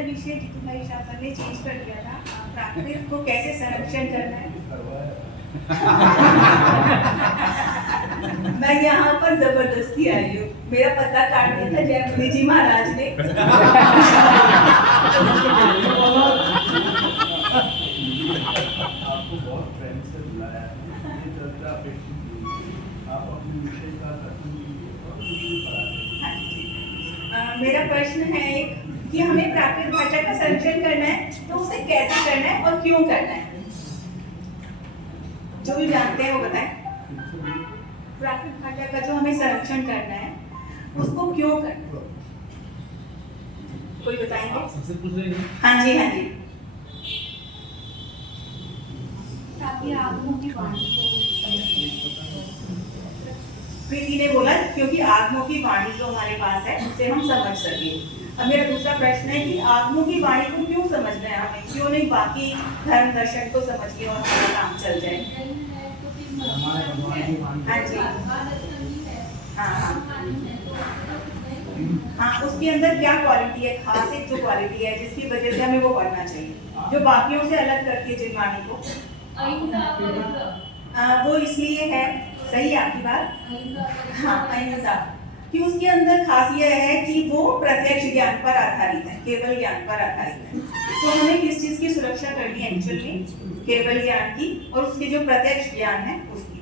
मेरा विषय जीतू भाई शाह सर ने चेंज कर दिया था, प्राकृतिक को कैसे संरक्षण करना है। मैं यहाँ पर जबरदस्ती आई हूँ, मेरा पता काट दिया था जयमुनि जी महाराज ने। आपको बहुत प्रेम से बुलाया है, ये चर्चा अपेक्षित नहीं है। आप अपने विषय का कथन कीजिए और दूसरी पर मेरा प्रश्न है एक कि हमें प्राकृतिक भाषा का संरक्षण करना है तो उसे कैसे करना है और क्यों करना है, जो भी जानते हैं वो बताएं। प्राकृतिक भाषा का जो हमें संरक्षण करना है उसको क्यों करना है, कोई बताएंगे? सबसे पूछ रहे हैं। हाँ जी, हाँ जी। ताकि आगमों की वाणी को प्रीति ने बोला क्योंकि आगमों की वाणी जो हमारे पास है उसे हम समझ सके। अब मेरा दूसरा प्रश्न है कि आगमों की वाणी को क्यों समझना है हमें, क्यों नहीं बाकी धर्म दर्शन को समझ के और हमारा काम चल जाए। हमारे भगवान की वाणी। हाँ जी, हाँ हाँ, उसके अंदर क्या क्वालिटी है, खास एक जो क्वालिटी है जिसकी वजह से हमें वो पढ़ना चाहिए, जो बाकियों से अलग करती है जिन वाणी को। वो इसलिए है, सही है आपकी बात, हाँ अहिंसा, कि उसके अंदर खास यह है कि वो प्रत्यक्ष ज्ञान पर आधारित है, केवल ज्ञान पर आधारित है। तो हमें किस चीज की सुरक्षा करनी है एक्चुअली, केवल ज्ञान की और उसके जो प्रत्यक्ष ज्ञान है उसकी।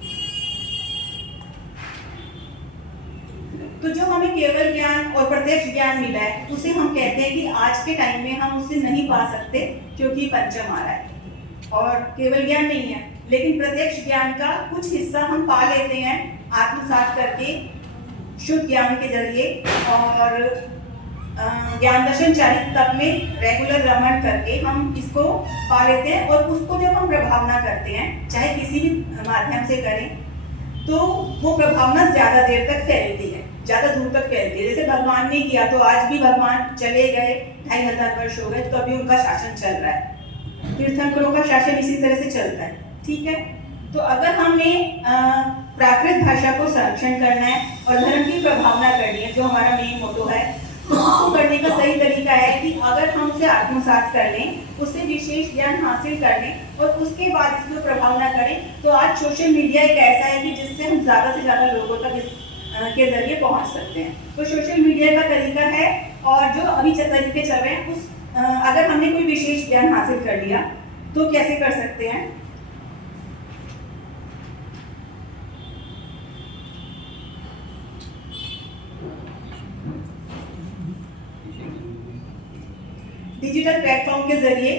तो जो हमें केवल ज्ञान और प्रत्यक्ष ज्ञान मिला है उसे हम कहते हैं कि आज के टाइम में हम उसे नहीं पा सकते क्योंकि पंचम आ रहा है और केवल ज्ञान नहीं है, लेकिन प्रत्यक्ष ज्ञान का कुछ हिस्सा हम पा लेते हैं आत्मसात करके शुद्ध ज्ञान के जरिए और ज्ञान दर्शन चारित्र तक में रेगुलर रमण करके हम इसको पा लेते हैं। और उसको जब हम प्रभावना करते हैं चाहे किसी भी माध्यम से करें तो वो प्रभावना ज्यादा देर तक फैलती है, ज्यादा दूर तक फैलती है। जैसे भगवान ने किया तो आज भी भगवान चले गए 2500 वर्ष हो गए तो अभी उनका शासन चल रहा है, तीर्थंकरों का शासन इसी तरह से चलता है, ठीक है। तो अगर हमें प्राकृत भाषा को संरक्षण करना है और धर्म की प्रभावना करनी है जो हमारा मेन मोटो है, तो उसको करने का सही तरीका है कि अगर हम उसे आत्मसात कर लें, उससे विशेष ज्ञान हासिल कर लें और उसके बाद इसकी प्रभावना करें। तो आज सोशल मीडिया एक ऐसा है कि जिससे हम ज़्यादा से ज़्यादा लोगों तक के जरिए पहुंच सकते हैं। तो सोशल मीडिया का तरीका है और जो अभी तरीके चल रहे हैं उस अगर हमने कोई विशेष ज्ञान हासिल कर लिया तो कैसे कर सकते हैं। डिजिटल प्लेटफॉर्म के जरिए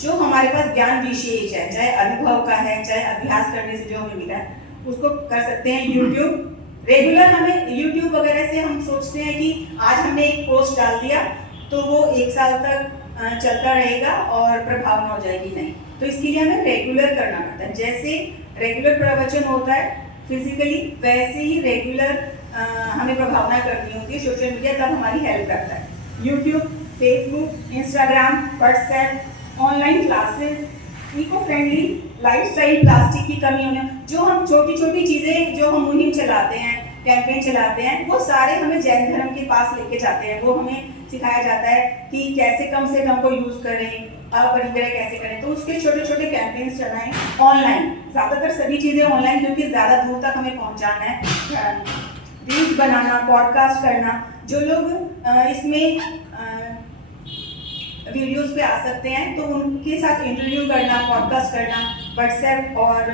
जो हमारे पास ज्ञान विशेष है, चाहे अनुभव का है चाहे अभ्यास करने से जो हमें मिला है, उसको कर सकते हैं। यूट्यूब रेगुलर हमें यूट्यूब वगैरह से हम सोचते हैं कि आज हमने एक पोस्ट डाल दिया तो वो 1 साल तक चलता रहेगा और प्रभावना हो जाएगी, नहीं। तो इसके लिए हमें रेगुलर करना पड़ता है। जैसे रेगुलर प्रवचन होता है फिजिकली, वैसे ही रेगुलर हमें प्रभावना करनी होती है। सोशल मीडिया तब हमारी हेल्प करता है। YouTube, Facebook, Instagram, WhatsApp, online classes, eco friendly lifestyle, plastic की कमी होने, जो हम छोटी छोटी चीज़ें जो हम मुहिम चलाते हैं, कैंपेन चलाते हैं, वो सारे हमें जैन धर्म के पास लेके जाते हैं। वो हमें सिखाया जाता है कि कैसे कम से कम को यूज़ करें, अपरिग्रह कैसे करें। तो उसके छोटे छोटे कैंपेन्स चलाएं ऑनलाइन, ज़्यादातर सभी चीज़ें ऑनलाइन, क्योंकि ज़्यादा दूर तक हमें पहुँचाना है। रील्स बनाना, पॉडकास्ट करना, जो लोग इसमें वीडियोस पे आ सकते हैं तो उनके साथ इंटरव्यू करना, पॉडकास्ट करना व्हाट्सएप और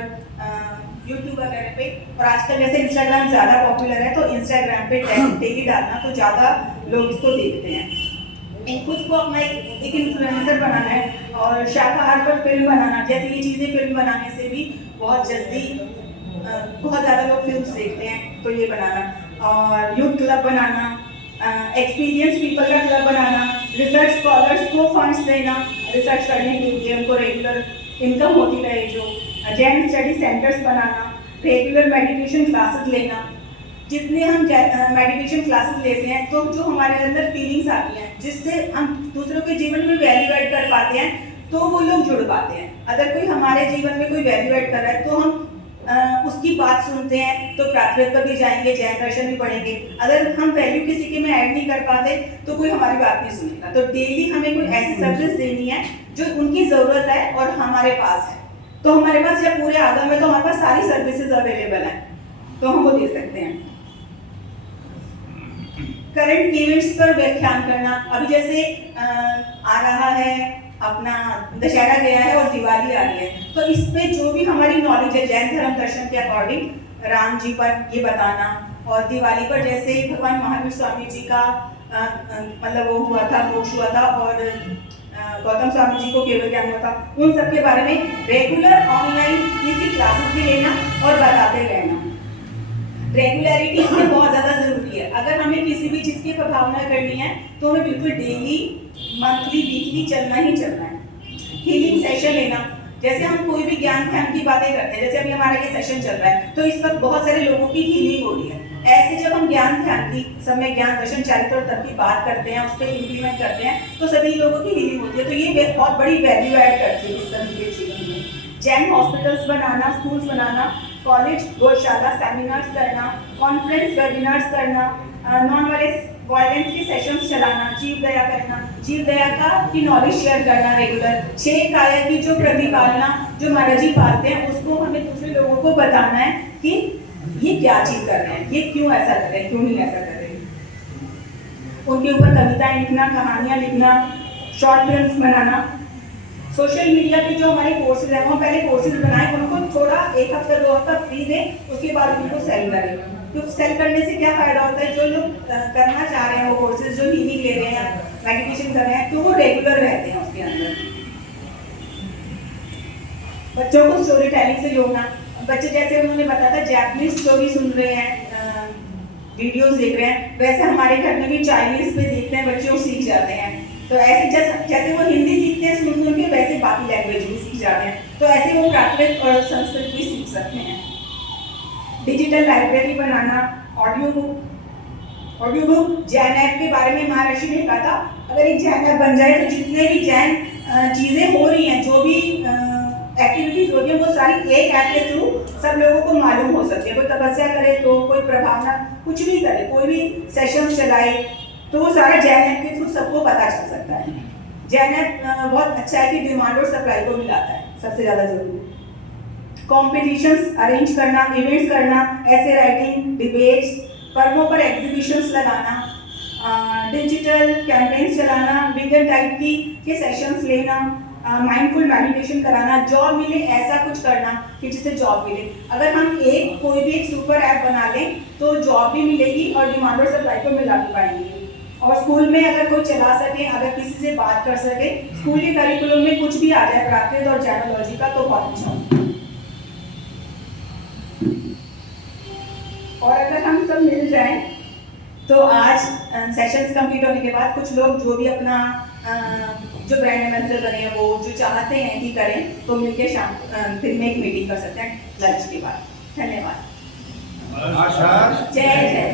यूट्यूब वगैरह पे। और आजकल जैसे इंस्टाग्राम ज़्यादा पॉपुलर है तो इंस्टाग्राम पे टैग ही डालना तो ज़्यादा लोग इसको देखते हैं। खुद को अपना एक इन्फ्लुएंसर बनाना है और शाकाहार पर फिल्म बनाना, जैसे ये चीज़ें फिल्म बनाने से भी बहुत जल्दी बहुत ज़्यादा लोग फिल्म देखते हैं, तो ये बनाना। और यूथ क्लब बनाना, एक्सपीरियंस पीपल का क्लब बनाना, रिसर्च स्कॉलर्स को फंड्स देना रिसर्च करने के लिए, उनको रेगुलर इनकम होती रहे। जो जैन स्टडी सेंटर्स बनाना, रेगुलर मेडिटेशन क्लासेस लेना। जितने हम मेडिटेशन क्लासेस लेते हैं तो जो हमारे अंदर फीलिंग्स आती हैं जिससे हम दूसरों के जीवन में वैल्यू ऐड कर पाते हैं, तो वो लोग जुड़ पाते हैं। अगर कोई हमारे जीवन में कोई वैल्यू ऐड कर रहा है तो हम उसकी बात सुनते हैं तो प्राकृत पर भी जाएंगे, जैन दर्शन भी पढ़ेंगे। अगर हम वैल्यू किसी के में ऐड नहीं कर पाते तो कोई हमारी बात नहीं सुनेगा। तो डेली हमें कोई ऐसी सर्विस देनी है जो उनकी ज़रूरत है और हमारे पास है। तो हमारे पास जब पूरे आगम में तो हमारे पास सारी सर्विसेज अवेलेबल हैं, तो हम वो दे सकते हैं। करंट इवेंट्स पर व्याख्यान करना, अभी जैसे आ रहा है अपना दशहरा गया है और दिवाली आ रही है, तो इस पे जो भी हमारी नॉलेज है जैन धर्म दर्शन के अकॉर्डिंग राम जी पर ये बताना, और दिवाली पर जैसे भगवान महावीर स्वामी जी का मतलब वो हुआ था, मोक्ष हुआ था, और गौतम स्वामी जी को केवल ज्ञान हुआ था, उन सब के बारे में रेगुलर ऑनलाइन किसी क्लासेस भी लेना और बताते रहना। रेगुलरिटी इसमें बहुत ज़्यादा ज़रूरी है। अगर हमें किसी भी चीज़ की प्रभावना करनी है तो हमें बिल्कुल डेली, मंथली, वीकली चलना ही चलना है। हीलिंग सेशन लेना, जैसे हम कोई भी ज्ञान ध्यान की बातें करते हैं, जैसे अभी हमारा ये सेशन चल रहा है, तो इस वक्त बहुत सारे लोगों की हीलिंग हो रही है। ऐसे जब हम ज्ञान ध्यान की समय ज्ञान दर्शन चरित्र और तब की बात करते हैं, उस पर इम्प्लीमेंट करते हैं, तो सभी लोगों की हीलिंग होती है। तो ये बहुत बड़ी वैल्यू ऐड करती है इस सभी के जीवन में। जैन हॉस्पिटल्स बनाना, स्कूल्स बनाना, कॉलेज, गौशाला, सेमिनार्स करना, कॉन्फ्रेंस, वेबिनार्स करना, नॉन वायलेंस के सेशंस चलाना, जीव दया करना, जीव दया का की नॉलेज शेयर करना रेगुलर, 6 काया की जो प्रतिपालना जो महाराज जी पालते हैं उसको हमें दूसरे लोगों को बताना है कि ये क्या चीज कर रहे हैं, ये क्यों ऐसा कर रहे हैं, क्यों नहीं ऐसा कर रहे हैं। उनके ऊपर कविताएं लिखना, कहानियां लिखना, शॉर्ट फिल्म्स बनाना। सोशल मीडिया पे जो हमारे कोर्सेज हैं, वो पहले कोर्सेज बनाए, उनको थोड़ा 1 हफ्ता 2 हफ्ता फ्री दें, उसके बाद उनको सेल करें। तो सेल करने से क्या फायदा होता है, जो लोग करना चाह रहे हैं वो कोर्सेज, जो हीलिंग ले रहे हैं, मेडिटेशन कर रहे हैं, तो वो रेगुलर रहते हैं उसके अंदर। बच्चों को स्टोरी टेलिंग से जोड़ना, बच्चे जैसे उन्होंने बताया था जैपनीज स्टोरी सुन रहे हैं, वीडियोस देख रहे हैं, वैसे हमारे घर में भी चाइनीज पे देखते हैं बच्चे, वो सीख जाते हैं। तो ऐसे जैसे वो हिंदी सीखते हैं सुन के, वैसे बाकी लैंग्वेज भी सीख जाते हैं। तो ऐसे वो प्राकृत और संस्कृत भी सीख सकते हैं। डिजिटल लाइब्रेरी बनाना, ऑडियो बुक जैन ऐप के बारे में महर्षि ने कहा था, अगर एक जैन ऐप बन जाए तो जितने भी जैन चीज़ें हो रही हैं, जो भी एक्टिविटीज होती है, वो सारी एक ऐप के थ्रू सब लोगों को मालूम हो सकती है। कोई तपस्या करे तो, कोई प्रभावना कुछ भी करे, कोई भी सेशन चलाए, तो वो सारा जैन ऐप के थ्रू सबको पता चल सकता है। जैन ऐप बहुत अच्छा है कि डिमांड और सप्लाई को मिलाता है, सबसे ज़्यादा जरूरी। कॉम्पिटिशंस अरेंज करना, इवेंट्स करना, ऐसे राइटिंग, डिबेट्स, पर्वों पर एग्जीबिशंस लगाना, डिजिटल कैंपेन्स चलाना, विगन टाइप के सेशंस लेना, माइंडफुल मेडिटेशन कराना, जॉब मिले ऐसा कुछ करना कि जिससे जॉब मिले। अगर हम कोई भी एक सुपर ऐप बना लें तो जॉब भी मिलेगी और डिमांड और सप्लाई को मिला भी पाएंगे। और स्कूल में अगर कोई चला सके, अगर किसी से बात कर सके, स्कूल के करिकुलम में कुछ भी आ जाए प्राकृत और जैनोलॉजी का, तो बहुत अच्छा होगा। और अगर हम सब मिल जाएं तो आज सेशंस कंप्लीट होने के बाद कुछ लोग जो भी अपना जो ब्रांड एम्बेसडर बने हैं, वो जो चाहते हैं कि करें, तो मिलके शाम फिर में एक मीटिंग कर सकते हैं लंच के बाद। धन्यवाद। जय जय।